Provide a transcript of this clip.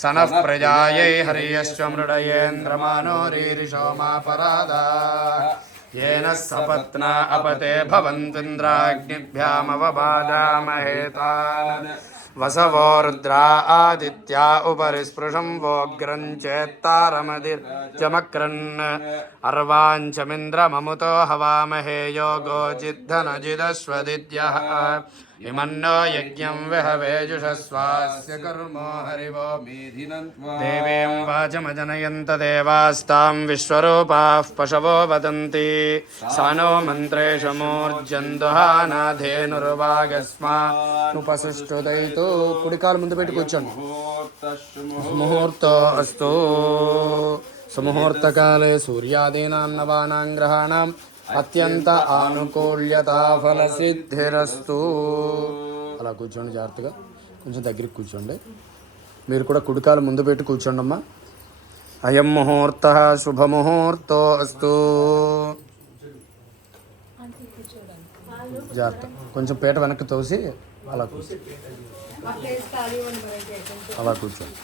सनः प्रजायै हर्यश्च मृडयेन्द्रमानो रीरिषोमापरादा येन सपत्ना अपते भवन्त्विन्द्राग्निभ्यामवबाधामहेतान् वसवो रुद्रा आदित्या उपरि स्पृशं वोग्रं चेत्तारमदिर्जमक्रन् अर्वाञ्चमिन्द्रममुतो हवामहे योगो जिद्धनजिदश्वदित्यः इमन्नो यज्ञं विहवेजुषस्वास्य कर्मो हरिवो देवीं वाचमजनयन्त देवास्तां विश्वरूपाः पशवो वदन्ति सा नो मन्त्रेषु मूर्जन्दुहानाधेनुर्वागस्मानुपसुष्टुदयितो कुडिकाल मुंदु पेट्टु కూర్చోండి मुहूर्तो अस्तु सुमुहूर्तकाले सूर्यादीनां नवानां ग्रहाणां అత్యంత ఆనుకూల్యతా ఫలసిద్ధిరస్తు. అలా కూర్చోండి, జాగ్రత్తగా కొంచెం దగ్గరికి కూర్చోండి. మీరు కూడా కుడికాలు ముందు పెట్టి కూర్చోండి అమ్మా. అయం ముహూర్త శుభముహూర్తో అస్తు. జాగ్రత్త, కొంచెం పీట వెనక్కి తోసి అలా కూర్చో, అలా కూర్చోండి.